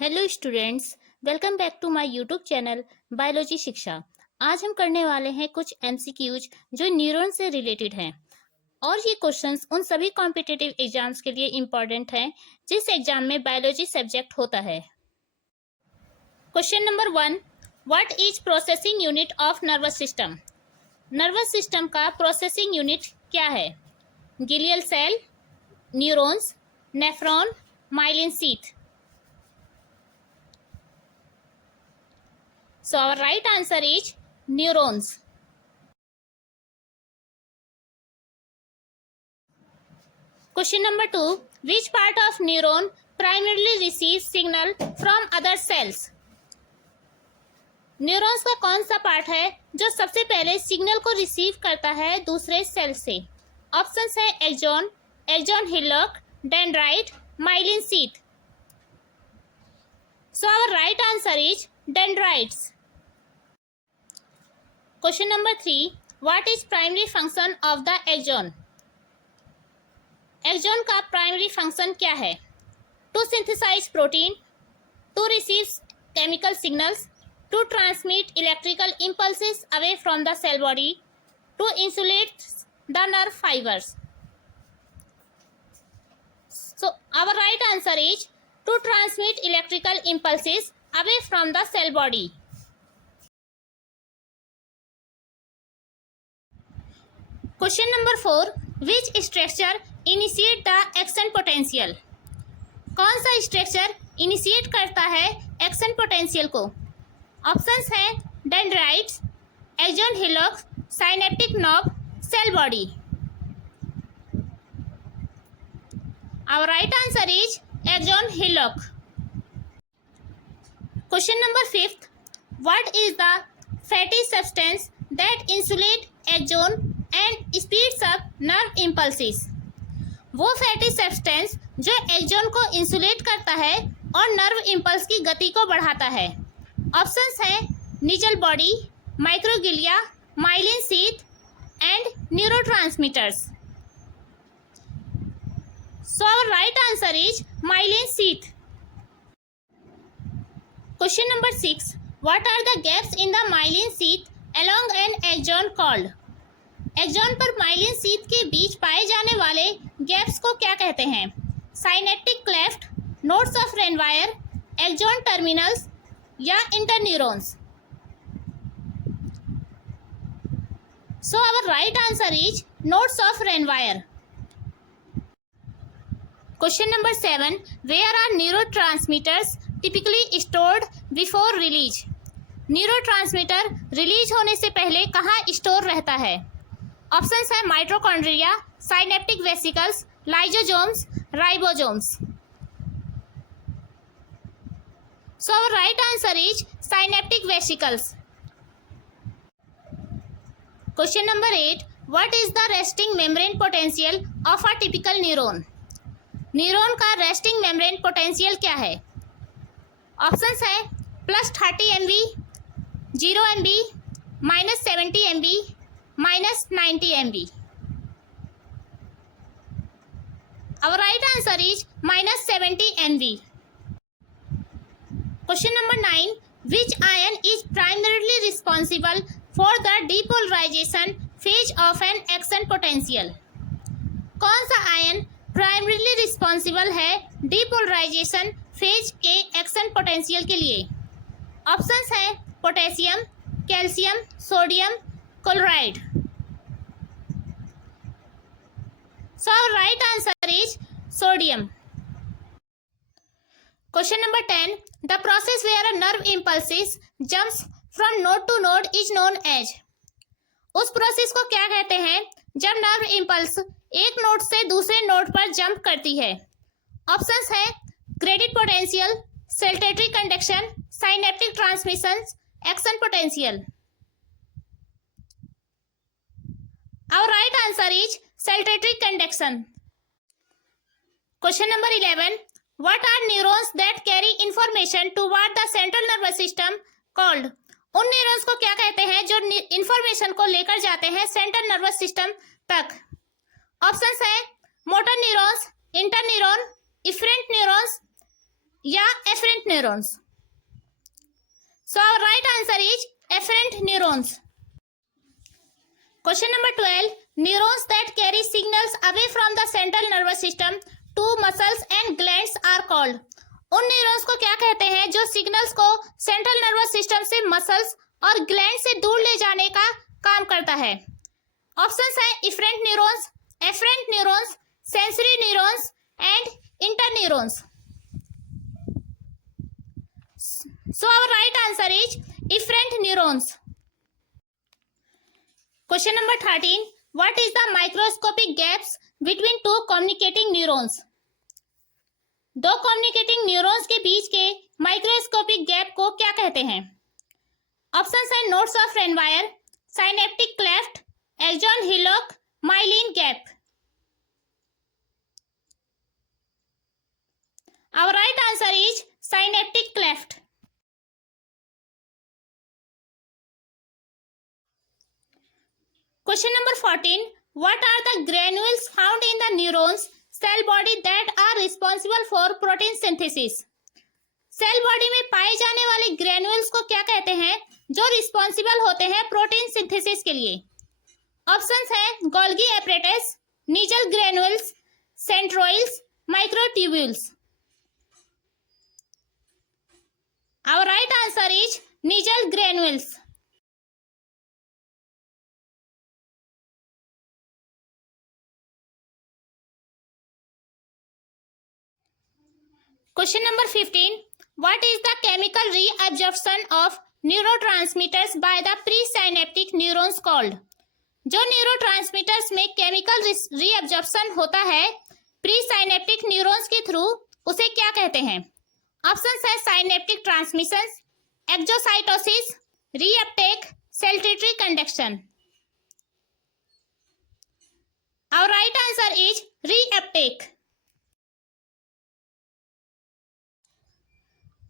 Hello students, welcome back to my YouTube channel biology Shiksha. आज हम करने वाले हैं कुछ एमसीक्यूज जो न्यूरॉन से रिलेटेड हैं और ये क्वेश्चंस उन सभी कॉम्पिटिटिव एग्जाम्स के लिए इम्पोर्टेंट हैं जिस एग्जाम में बायोलॉजी सब्जेक्ट होता है। Question number 1, what is processing unit of nervous system? Nervous system का प्रोसेसिंग यूनिट क्या है? Glial cell, neurons, nephron, myelin sheath. So our right answer is neurons. Question number 2. Which part of neuron primarily receives signal from other cells? Neurons का कौन सा part है जो सबसे पहले सिग्नल को रिसीव करता है दूसरे सेल से? ऑप्शंस है axon, axon hillock, dendrite, myelin sheath. So our right answer is dendrites. Question number 3. What is primary function of the axon? Axon का प्राइमरी फंक्शन क्या है? To synthesize protein, to receive chemical signals, to transmit electrical impulses away from the cell body, to insulate the nerve fibres. So our right answer is to transmit electrical impulses away from the cell body. Question number 4. Which structure initiate the action potential? कौन सा structure initiate करता है action potential को? Options हैं dendrites, axon hillock, synaptic knob, cell body. Our right answer is axon hillock. Question number 5. What is the fatty substance that insulate axon and speeds up nerve impulses? वो fatty substance जो axon को insulate करता है और nerve impulse की गति को बढ़ाता है। ऑप्शंस हैं Nissl body, microglia, myelin sheath and neurotransmitters. So our right answer is myelin sheath. Question number 6. What are the gaps in the myelin sheath along an axon called? Axon पर myelin sheath के बीच पाए जाने वाले gaps को क्या कहते हैं? Synaptic cleft, nodes of Ranvier, axon terminals या interneurons. So our right answer is nodes of Ranvier. Question number 7. Where are neurotransmitters typically stored before release? Neurotransmitter release होने से पहले कहाँ स्टोर रहता है? ऑप्शंस है mitochondria, synaptic vesicles, lysosomes, ribosomes. So our right answer is synaptic vesicles. Question number 8. What is the resting membrane potential of a typical neuron? Neuron का resting membrane potential क्या है? ऑप्शंस है +30 MV, 0 MV, -70 MV, -90 MV। Our right answer is -70 MV. Question number 9. Which ion is primarily responsible for the depolarization phase of an action potential? कौन सा ion primarily responsible है depolarisation phase के action potential के लिए? Options हैं potassium, calcium, sodium, chloride. So our right answer is sodium. Question number 10. The process where a nerve impulses jumps from node to node is known as? उस process को क्या कहते हैं जब नर्व इम्पल्स एक नोड से दूसरे नोड पर जंप करती है? ऑप्शंस हैं graded potential, saltatory conduction, synaptic transmission, action potential. Our right answer is saltatory conduction. Question number 11. What are neurons that carry information toward the central nervous system called? उन neurons को क्या कहते हैं जो information को लेकर जाते हैं सेंट्रल नर्वस सिस्टम तक? ऑप्शंस है motor neurons, interneuron, efferent neurons, या afferent neurons? So our right answer is afferent neurons. Question number 12, neurons that carry signals away from the central nervous system to muscles and glands are called. उन neurons को क्या कहते हैं जो signals को central nervous system से muscles और gland से दूर ले जाने का काम करता है? ऑप्शंस है efferent neurons, afferent neurons, sensory neurons and interneurons. So our right answer is efferent neurons. Question number 13. What is the microscopic gaps between two communicating neurons? दो कम्युनिकेटिंग न्यूरॉन्स के बीच के माइक्रोस्कोपिक गैप को क्या कहते हैं? Options है nodes of Ranvier, synaptic cleft, axon hillock, myelin gap. Our right answer is synaptic cleft. Question number 14. What are the granules found in the neurons cell body that are responsible for protein synthesis? Cell body में पाए जाने वाले granules को क्या कहते हैं जो responsible होते हैं प्रोटीन सिंथेसिस के लिए? ऑप्शंस है Golgi apparatus, Nissl granules, centrioles, microtubules. Our right answer is Nissl granules. Question number 15. What is the chemical reabsorption of neurotransmitters by the presynaptic neurons called? जो न्यूरोट्रांसमीटर्स में chemical reabsorption होता है presynaptic neurons के through, उसे क्या कहते हैं? Options है synaptic transmission, exocytosis, reuptake, saltatory conduction. Our right answer is reuptake.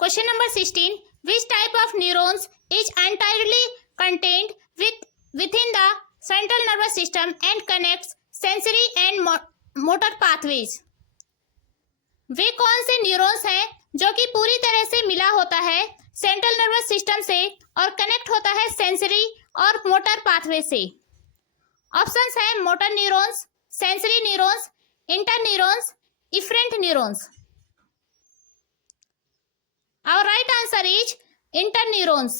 Question number 16. Which type of neurons is entirely contained within the central nervous system and connects sensory and motor pathways? वे कौन से neurons हैं जो कि पूरी तरह से मिला होता है सेंट्रल नर्वस सिस्टम से और कनेक्ट होता है सेंसरी और मोटर पाथवे से? ऑप्शंस है motor neurons, sensory neurons, interneurons, efferent neurons. Our right answer is interneurons.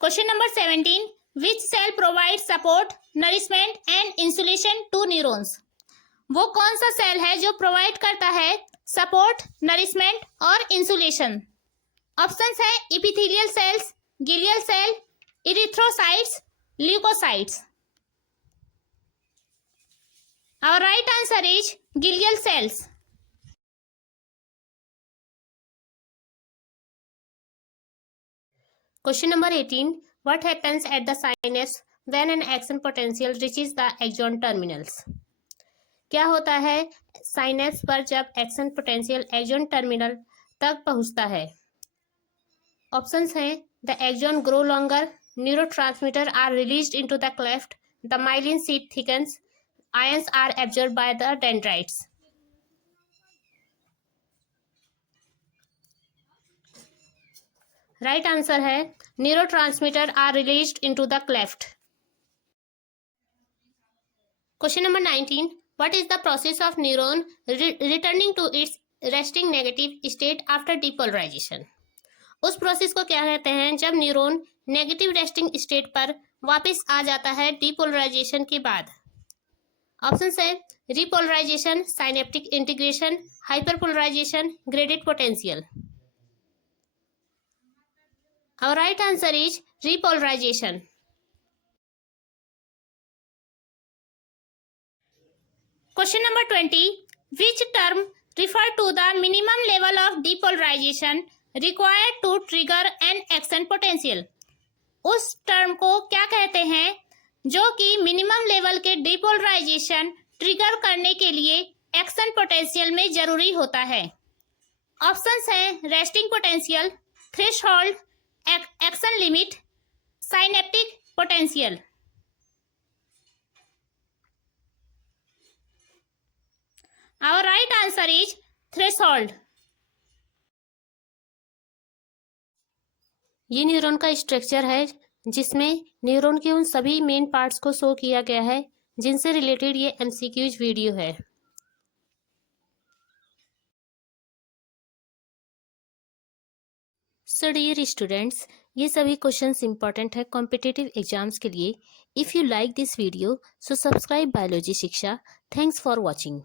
Question number 17. Which cell provides support, nourishment and insulation to neurons? वो कौन सा सेल है जो प्रोवाइड करता है सपोर्ट, नरिशमेंट और इंसुलेशन? ऑप्शंस है epithelial cells, glial cell, erythrocytes, leukocytes. Our right answer is glial cells. Question number 18. What happens at the synapse when an action potential reaches the axon terminals? क्या होता है synapse पर जब action potential axon terminal तक पहुंचता है? Options हैं the axon grow longer, neurotransmitter are released into the cleft, the myelin sheath thickens, ions are absorbed by the dendrites. Right answer है neurotransmitter are released into the cleft. Question number 19. What is the process of neuron returning to its resting negative state after depolarization? उस process को क्या कहते हैं जब neuron negative resting state पर वापस आ जाता है डीपोलराइजेशन के बाद? ऑप्शंस है repolarisation, synaptic integration, hyperpolarisation, graded potential. Our right answer is repolarization. Question number 20. Which term refer to the minimum level of depolarization required to trigger an action potential? उस term को क्या कहते हैं जो कि मिनिमम लेवल के depolarisation trigger करने के लिए एक्शन पोटेंशियल में जरूरी होता है? ऑप्शंस हैं resting potential, threshold, action limit, synaptic potential. Our right answer is threshold. ये न्यूरॉन का स्ट्रक्चर है जिसमें न्यूरॉन के उन सभी मेन पार्ट्स को शो किया गया है जिनसे रिलेटेड ये एमसीक्यूज वीडियो है। सो डियर स्टूडेंट्स, ये सभी क्वेश्चंस इंपॉर्टेंट है कॉम्पिटिटिव एग्जाम्स के लिए। If you like this video so subscribe biology Shiksha. Thanks for watching.